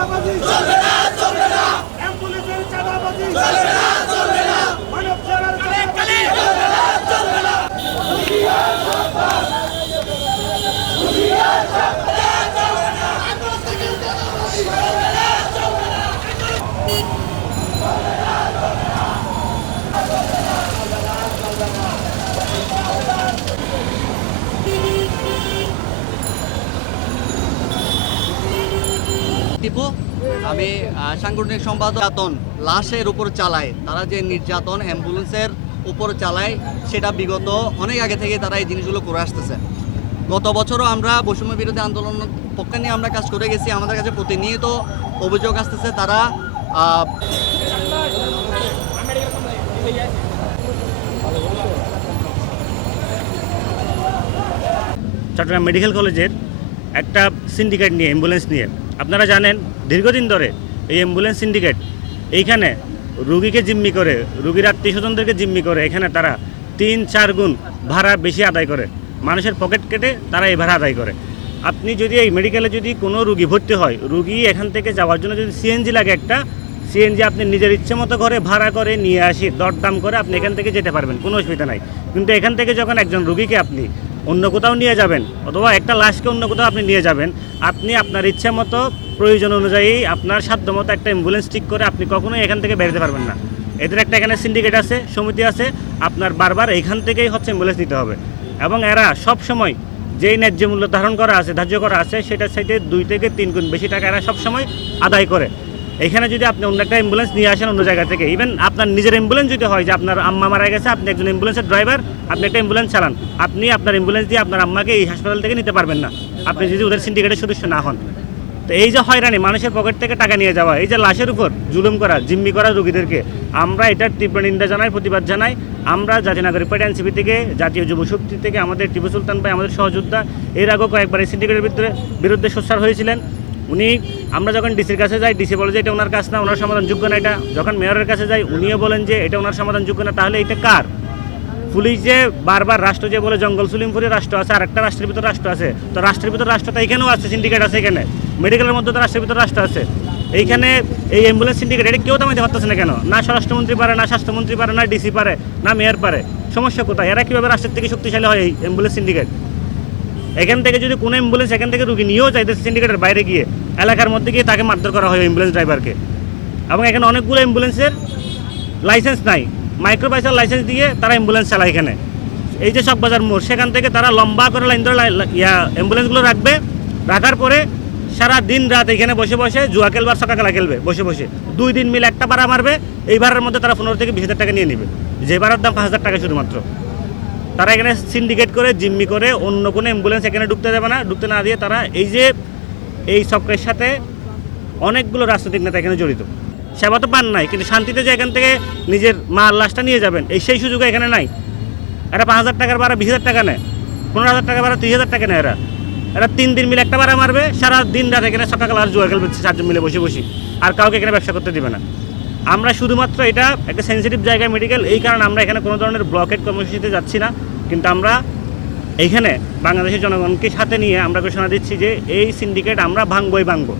চাঁদাবাজি চলবে না, চলবে না, অ্যাম্বুলেন্সের চাঁদাবাজি চলবে না, চলবে না, মানব সেবার চাঁদাবাজি চলবে না, চলবে না। টিপু আমি সাংগঠনিক সম্পাদন লাশের উপর চালায়, তারা যে নির্যাতন অ্যাম্বুলেন্সের উপর চালায় সেটা বিগত অনেক আগে থেকে তারা এই জিনিসগুলো করে আসতেছে। গত বছরও আমরা বৈষম্য বিরোধী আন্দোলন পক্ষে নিয়ে আমরা কাজ করে গেছি। আমাদের কাছে প্রতিনিয়ত অভিযোগ আসতেছে তারা চট্টগ্রাম মেডিকেল কলেজের একটা সিন্ডিকেট নিয়ে, অ্যাম্বুলেন্স নিয়ে, আপনারা জানেন দীর্ঘদিন ধরে এই অ্যাম্বুলেন্স সিন্ডিকেট এইখানে রুগীকে জিম্মি করে, রুগীর আত্মীয় স্বজনদেরকে জিম্মি করে এখানে তারা 3-4 গুণ ভাড়া বেশি আদায় করে, মানুষের পকেট কেটে তারা এই ভাড়া আদায় করে। আপনি যদি এই মেডিকেলে যদি কোনো রুগী ভর্তি হয়, রুগী এখান থেকে যাওয়ার জন্য যদি সিএনজি লাগে, একটা সিএনজি আপনি নিজের ইচ্ছে মতো করে ভাড়া করে নিয়ে আসি, দরদাম করে আপনি এখান থেকে যেতে পারবেন, কোনো অসুবিধা নাই। কিন্তু এখান থেকে যখন একজন রুগীকে আপনি অন্য কোথাও নিয়ে যাবেন অথবা একটা লাশকে অন্য কোথাও আপনি নিয়ে যাবেন, আপনি আপনার ইচ্ছা মতো প্রয়োজন অনুযায়ী আপনার সাধ্য মতো একটা অ্যাম্বুলেন্স ঠিক করে আপনি কখনোই এখান থেকে বেরোতে পারবেন না। এদের একটা এখানে সিন্ডিকেট আছে, সমিতি আছে, আপনার বারবার এইখান থেকেই অ্যাম্বুলেন্স নিতে হবে। এবং এরা সব সময় যেই ন্যায্য মূল্য ধার্য করা আছে সেটার সাথে 2 থেকে 3 গুণ বেশি টাকা এরা সবসময় আদায় করে। এখানে যদি আপনি অন্য একটা অ্যাম্বুলেন্স নিয়ে আসেন অন্য জায়গা থেকে, ইভেন আপনার নিজের অ্যাম্বুলেন্স যদি হয় যে আপনার আম্মা মারা গেছে, আপনি একজন অ্যাম্বুলেন্সের ড্রাইভার, আপনি একটা অ্যাম্বুলেন্স চালান, আপনি আপনার অ্যাম্বুলেন্স দিয়ে আপনার আম্মাকে এই হাসপাতাল থেকে নিতে পারবেন না, আপনি যদি ওদের সিন্ডিকেটের সদস্য না হন। তো এই যে হয়রানি, মানুষের পকেট থেকে টাকা নিয়ে যাওয়া, এই যে লাশের উপর জুলুম করা, জিম্মি করা রোগীদেরকে, আমরা এটার তীব্র নিন্দা জানাই, প্রতিবাদ জানাই। আমরা জাতীয় নাগরিক পার্টি এনসিপি থেকে, জাতীয় যুব শক্তি থেকে আমাদের টিপু সুলতান ভাই, আমাদের সহযোদ্ধা এর আগেও কয়েকবার এই সিন্ডিকেটের বিরুদ্ধে সোচ্চার হয়েছিলেন। আমরা যখন ডিসির কাছে যাই, ডিসি বলে যে এটা ওনার কাজ না, ওনার সমাধানযোগ্য না এটা। যখন মেয়রের কাছে যাই, উনিও বলেন যে এটা ওনার সমাধানযোগ্য না। তাহলে এটা কার? পুলিশ যে বারবার রাষ্ট্র যে বলে জঙ্গল সুলিমপুরে রাষ্ট্র আছে, আর একটা রাষ্ট্রের ভিতর রাষ্ট্র আছে, তো রাষ্ট্রের ভিতর রাষ্ট্র তো এখানেও আছে, সিন্ডিকেট আছে এখানে, মেডিকেলের মধ্যে তো রাষ্ট্রের ভিতর রাষ্ট্র আছে। এইখানে এই অ্যাম্বুলেন্স সিন্ডিকেট এটা কেউ দামাইতে পারতেছে না কেন? না স্বরাষ্ট্রমন্ত্রী পারে, না স্বাস্থ্যমন্ত্রী পারে, না ডিসি পারে, না মেয়র পারে। সমস্যা কোথায়? এরা কীভাবে রাষ্ট্রের থেকে শক্তিশালী হয় এই অ্যাম্বুলেন্স সিন্ডিকেট? এখান থেকে যদি কোনো অ্যাম্বুলেন্স এখান থেকে রুগী নিয়েও যাইতেছে সিন্ডিকেটের বাইরে গিয়ে, এলাকার মধ্যে গিয়ে তাকে মারধর করা হয় অ্যাম্বুলেন্স ড্রাইভারকে। এবং এখানে অনেকগুলো অ্যাম্বুলেন্সের লাইসেন্স নাই, মাইক্রোবাইসার লাইসেন্স দিয়ে তারা অ্যাম্বুলেন্স চালায় এখানে। এই যে চকবাজার মোড়, সেখান থেকে তারা লম্বা করে লাইন ধরে অ্যাম্বুলেন্সগুলো রাখবে, রাখার পরে সারা দিন রাত এখানে বসে বসে জুয়া খেলবার, ছক্কা খেলা খেলবে বসে বসে। 2 দিন মিলে একটা ভাড়া মারবে, এই ভাড়ার মধ্যে তারা 15 থেকে 20,000 টাকা নিয়ে নেবে, যে ভাড়ার দাম 5,000 টাকা শুধুমাত্র। তারা এখানে সিন্ডিকেট করে, জিম্মি করে, অন্য কোনো অ্যাম্বুলেন্স এখানে ঢুকতে দেবে না, ঢুকতে না দিয়ে তারা এই চক্রের সাথে অনেকগুলো রাজনৈতিক নেতা এখানে জড়িত। সেবা তো পান নাই, কিন্তু শান্তিতে যে এখান থেকে নিজের মার লাশটা নিয়ে যাবেন সেই সুযোগ এখানে নাই। এরা 5,000 টাকার ভাড়া 20,000 টাকা নেয়, 15,000 টাকা ভাড়া 30,000 টাকা নেয়। এরা 3 দিন মিলে একটা ভাড়া মারবে, সারা দিন রাত এখানে সকাল আর জুয়া খেলবে 4 জন মিলে বসে বসে, আর কাউকে এখানে ব্যবসা করতে দিবে না। আমরা শুধুমাত্র এটা একটা সেন্সিটিভ জায়গায় মেডিকেল, এই কারণে আমরা এখানে কোনো ধরনের ব্লকেট কর্মসূচিতে যাচ্ছি না। কিন্তু আমরা এইখানে বাংলাদেশের জনগণকে সাথে নিয়ে আমরা ঘোষণা দিচ্ছি যে এই সিন্ডিকেট আমরা ভাঙবই ভাঙবো।